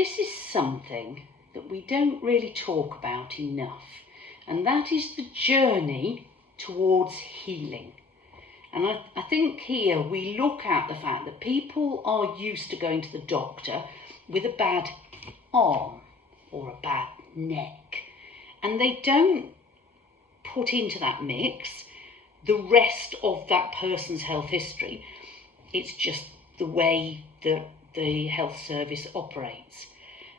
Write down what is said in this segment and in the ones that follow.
this is something that we don't really talk about enough, and that is the journey towards healing. And I think here we look at the fact that people are used to going to the doctor with a bad arm or a bad neck, and they don't put into that mix the rest of that person's health history. It's just the way that the health service operates,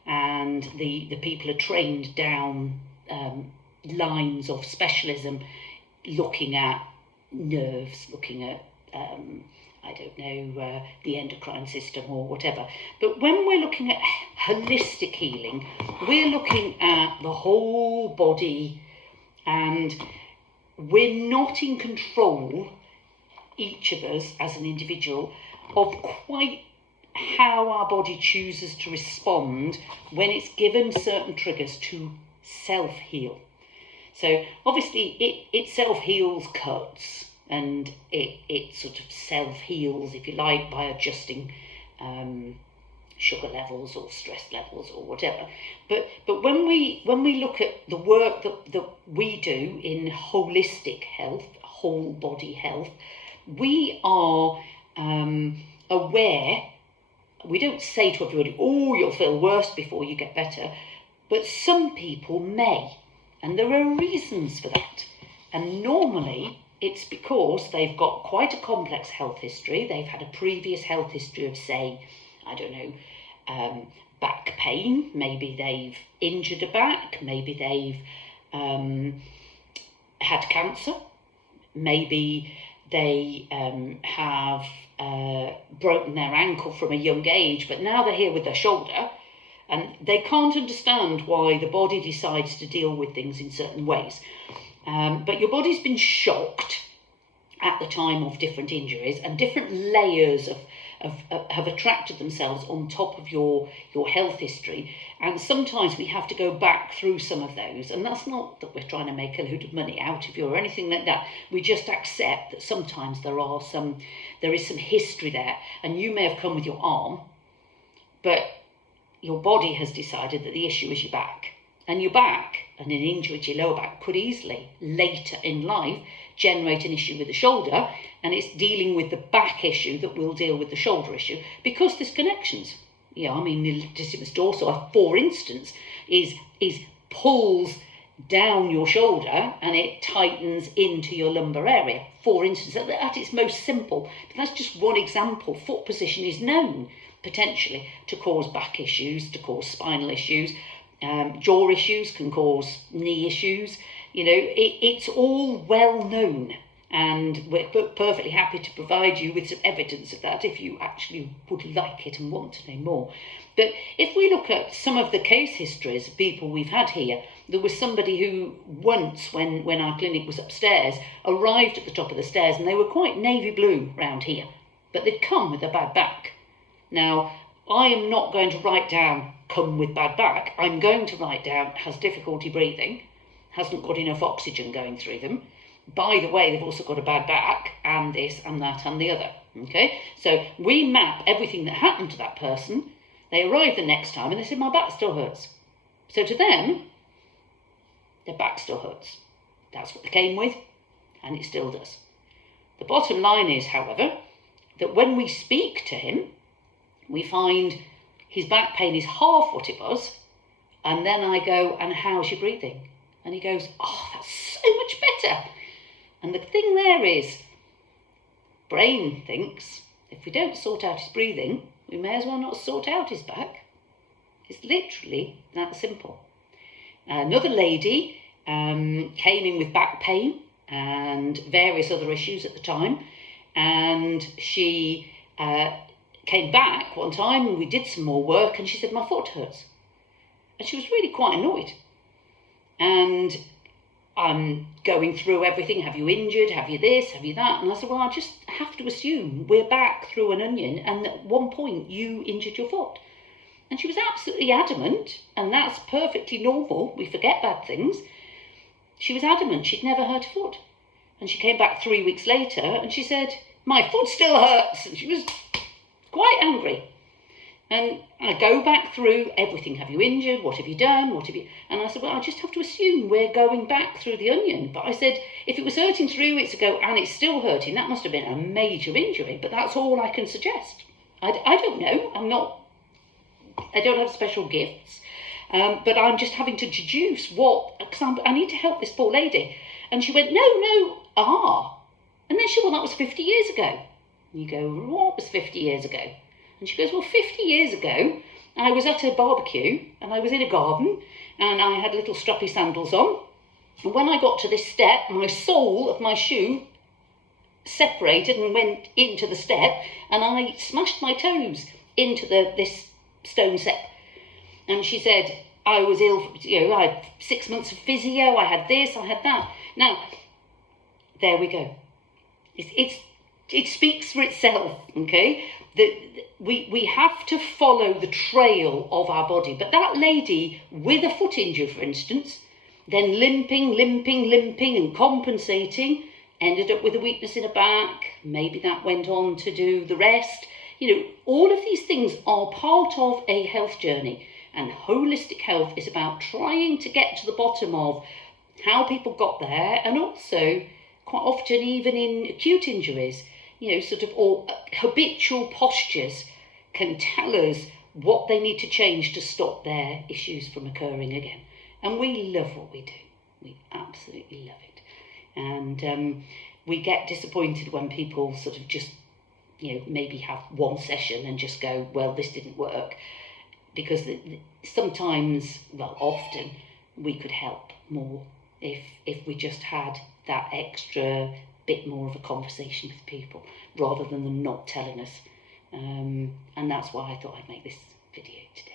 and the people are trained down lines of specialism, looking at nerves, looking at I don't know, the endocrine system or whatever. But when we're looking at holistic healing, we're looking at the whole body, and we're not in control, each of us as an individual, of quite how our body chooses to respond when it's given certain triggers to self-heal. So obviously it self-heals cuts, and it sort of self-heals, if you like, by adjusting sugar levels or stress levels or whatever. But when we look at the work that we do in holistic health, whole body health, we are aware. We don't say to everybody, oh, you'll feel worse before you get better, but some people may, and there are reasons for that. And normally it's because they've got quite a complex health history. They've had a previous health history of, say, I don't know, back pain. Maybe they've injured a back. Maybe they've had cancer. Maybe they have broken their ankle from a young age, but now they're here with their shoulder, and they can't understand why the body decides to deal with things in certain ways. But your body's been shocked at the time of different injuries, and different layers have attracted themselves on top of your health history. And sometimes we have to go back through some of those, and that's not that we're trying to make a load of money out of you or anything like that. We just accept that sometimes there is some history there, and you may have come with your arm, but your body has decided that the issue is your back. And your back and an injury to your lower back could easily, later in life, generate an issue with the shoulder, and it's dealing with the back issue that will deal with the shoulder issue, because there's connections. Yeah, I mean, the latissimus dorsi, for instance, is pulls down your shoulder and it tightens into your lumbar area, for instance, at its most simple. But that's just one example. Foot position is known potentially to cause back issues, to cause spinal issues. Jaw issues can cause knee issues. You know, it's all well known, and we're perfectly happy to provide you with some evidence of that if you actually would like it and want to know more. But if we look at some of the case histories of people we've had here, there was somebody who once, when our clinic was upstairs, arrived at the top of the stairs, and they were quite navy blue round here, but they'd come with a bad back. Now, I am not going to write down come with bad back. I'm going to write down has difficulty breathing, hasn't got enough oxygen going through them. By the way, they've also got a bad back, and this and that and the other. Okay, so we map everything that happened to that person. They arrived the next time and they said, my back still hurts. So to them, their back still hurts. That's what they came with, and it still does. The bottom line is, however, that when we speak to him, we find his back pain is half what it was, and then I go, and how's your breathing? And he goes, oh, that's so much better. And the thing there is, brain thinks, if we don't sort out his breathing, we may as well not sort out his back. It's literally that simple. Another lady came in with back pain and various other issues at the time, and she came back one time and we did some more work, and she said, my foot hurts. And she was really quite annoyed. And I'm going through everything. Have you injured? Have you this? Have you that? And I said, well, I just have to assume we're back through an onion, and at one point you injured your foot. And she was absolutely adamant, and that's perfectly normal. We forget bad things. She was adamant she'd never hurt a foot. And she came back 3 weeks later and she said, my foot still hurts. And she was quite angry. And I go back through everything. Have you injured? What have you done? What have you... And I said, well, I just have to assume we're going back through the onion. But I said, if it was hurting 3 weeks ago and it's still hurting, that must have been a major injury. But that's all I can suggest. I don't know. I don't have special gifts. But I'm just having to deduce because I need to help this poor lady. And she went, no, And then she went, well, that was 50 years ago. And you go, what was 50 years ago? And she goes, well, 50 years ago, I was at a barbecue and I was in a garden and I had little strappy sandals on. And when I got to this step, my sole of my shoe separated and went into the step, and I smashed my toes into this stone step. And she said, I was ill, I had 6 months of physio, I had this, I had that. Now, there we go. It speaks for itself, okay? We have to follow the trail of our body. But that lady with a foot injury, for instance, then limping and compensating, ended up with a weakness in her back. Maybe that went on to do the rest. All of these things are part of a health journey. And holistic health is about trying to get to the bottom of how people got there, and also quite often even in acute injuries, or habitual postures can tell us what they need to change to stop their issues from occurring again. And we love what we do. We absolutely love it. And we get disappointed when people sort of just, maybe have one session and just go, well, this didn't work. Because sometimes, well, often, we could help more if we just had that extra bit more of a conversation with people rather than them not telling us. And that's why I thought I'd make this video today.